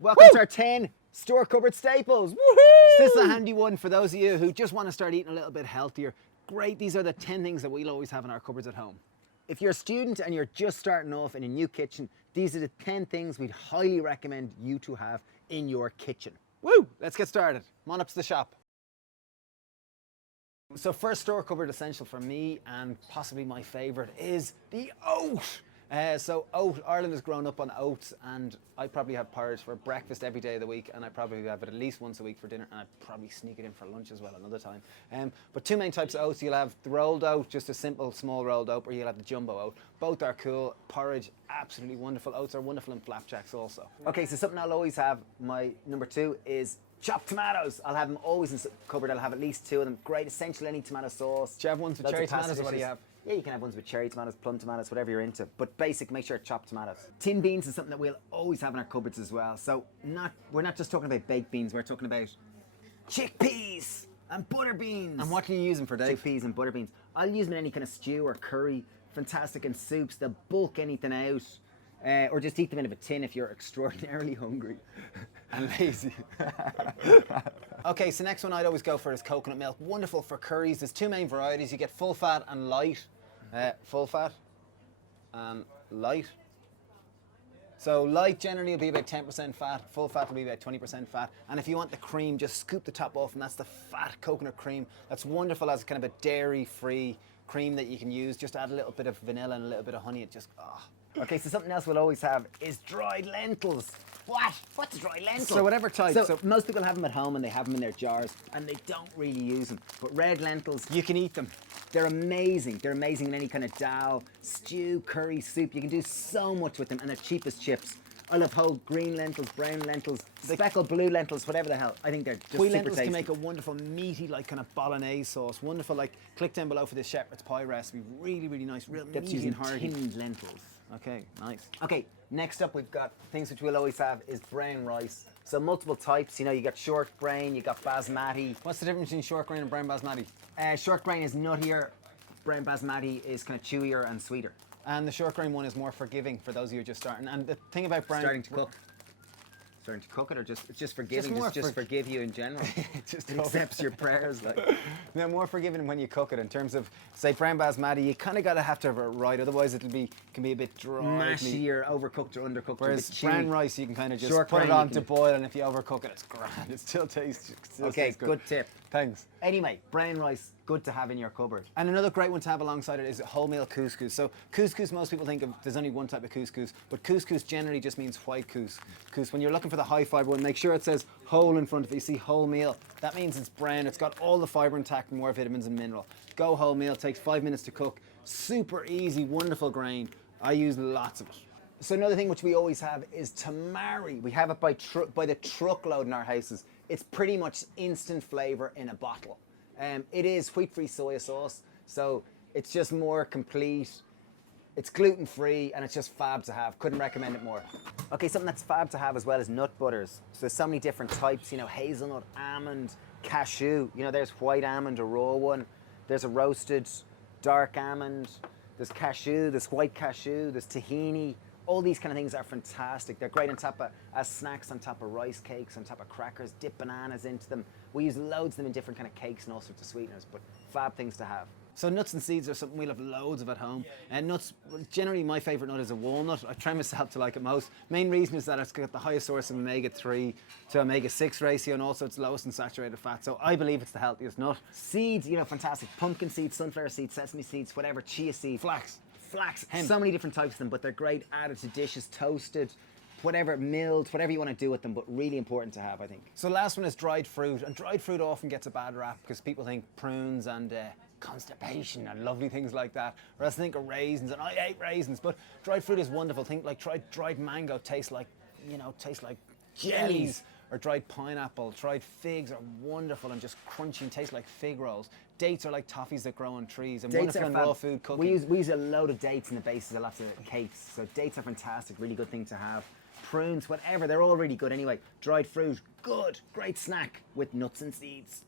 Welcome to our 10 store cupboard staples. Woohoo! This is a handy one for those of you who just want to start eating a little bit healthier. Great, these are the 10 things that we'll always have in our cupboards at home. If you're a student and you're just starting off in a new kitchen, these are the 10 things we'd highly recommend you to have in your kitchen. Woo! Let's get started. Come on up to the shop. So first store cupboard essential for me, and possibly my favourite, is the oat. Ireland has grown up on oats, and I probably have porridge for breakfast every day of the week, and I probably have it at least once a week for dinner, and I'd probably sneak it in for lunch as well another time. But two main types of oats. You'll have the rolled oat, just a simple small rolled oat, or you'll have the jumbo oat. Both are cool. Porridge, absolutely wonderful. Oats are wonderful in flapjacks also. Okay, so something I'll always have, my number 2 is chopped tomatoes. I'll have them always in the cupboard. I'll have at least 2 of them. Great, essential any tomato sauce. Do you have ones with cherry tomatoes, or what do you have? Yeah, you can have ones with cherry tomatoes, plum tomatoes, whatever you're into. But basic, make sure it's chopped tomatoes. Tin beans is something that we'll always have in our cupboards as well. So we're not just talking about baked beans, we're talking about chickpeas and butter beans. And what can you use them for, Dave? Chickpeas and butter beans. I'll use them in any kind of stew or curry. Fantastic in soups. They'll bulk anything out. Or just eat them in a tin if you're extraordinarily hungry. And lazy. Okay, so next one I'd always go for is coconut milk. Wonderful for curries. There's 2 main varieties. You get full fat and light. Full fat and light. So light generally will be about 10% fat. Full fat will be about 20% fat. And if you want the cream, just scoop the top off, and that's the fat coconut cream. That's wonderful as kind of a dairy-free cream that you can use. Just add a little bit of vanilla and a little bit of honey. It just, Okay, so something else we'll always have is dried lentils. What? What's a dried lentil? So whatever type. So most people have them at home and they have them in their jars and they don't really use them. But red lentils, you can eat them. They're amazing. They're amazing in any kind of dal, stew, curry, soup. You can do so much with them, and they're cheap as chips. I love whole green lentils, brown lentils, speckled blue lentils, whatever the hell. I think they're just super lentils tasty. Can make a wonderful meaty, like kind of bolognese sauce. Wonderful, like click down below for this shepherd's pie recipe. Really, really nice, real That's meaty using and hearty. tinned lentils. Okay, nice. Okay, next up we've got things which we'll always have is brown rice. So multiple types, you know, you got short grain, you got basmati. What's the difference between short grain and brown basmati? Short grain is nuttier, brown basmati is kind of chewier and sweeter. And the short grain one is more forgiving for those of you just starting. And the thing about brown... Starting to cook it, or just it's just forgiving, just forgive you in general. Just it accepts your prayers. Like. Now, more forgiving when you cook it. In terms of, say, brown basmati, you kind of got to have to have it right, otherwise can be a bit dry. Mashy or overcooked or undercooked. Whereas or brown rice, you can kind of just put it on to boil, and if you overcook it, it's grand. It still tastes Okay, good tip. Thanks. Anyway, brown rice, good to have in your cupboard. And another great one to have alongside it is wholemeal couscous. So couscous, most people think of, there's only one type of couscous, but couscous generally just means white couscous. When you're looking for the high fibre one, make sure it says whole in front of it. You see wholemeal, that means it's brown. It's got all the fibre intact, more vitamins and mineral. Go wholemeal, takes 5 minutes to cook. Super easy, wonderful grain. I use lots of it. So another thing which we always have is Tammari. We have it by the truckload in our houses. It's pretty much instant flavour in a bottle. It is wheat-free soya sauce, so it's just more complete. It's gluten-free, and it's just fab to have. Couldn't recommend it more. Okay, something that's fab to have as well is nut butters. So there's so many different types, you know, hazelnut, almond, cashew. You know, there's white almond, a raw one. There's a roasted dark almond. There's cashew, there's white cashew, there's tahini. All these kind of things are fantastic. They're great on top of, as snacks on top of rice cakes, on top of crackers, dip bananas into them. We use loads of them in different kind of cakes and all sorts of sweeteners, but fab things to have. So nuts and seeds are something we'll have loads of at home. And nuts, generally my favourite nut is a walnut. I try myself to like it most. Main reason is that it's got the highest source of omega-3 to omega-6 ratio, and also it's lowest in saturated fat. So I believe it's the healthiest nut. Seeds, you know, fantastic. Pumpkin seeds, sunflower seeds, sesame seeds, whatever, chia seeds. Flax. Hemp. So many different types of them, but they're great added to dishes, toasted, whatever, milled, whatever you want to do with them, but really important to have, I think. So last one is dried fruit, and dried fruit often gets a bad rap because people think prunes and constipation and lovely things like that, or else think of raisins, and I hate raisins, but dried fruit is wonderful. Think like dried mango tastes like, you know, jellies. Or dried pineapple, dried figs are wonderful and just crunchy and taste like fig rolls. Dates are like toffees that grow on trees, and Dates wonderful in raw food cooking. We use a load of dates in the bases of lots of cakes, so dates are fantastic, really good thing to have. Prunes, whatever, they're all really good anyway. Dried fruit, good, great snack with nuts and seeds.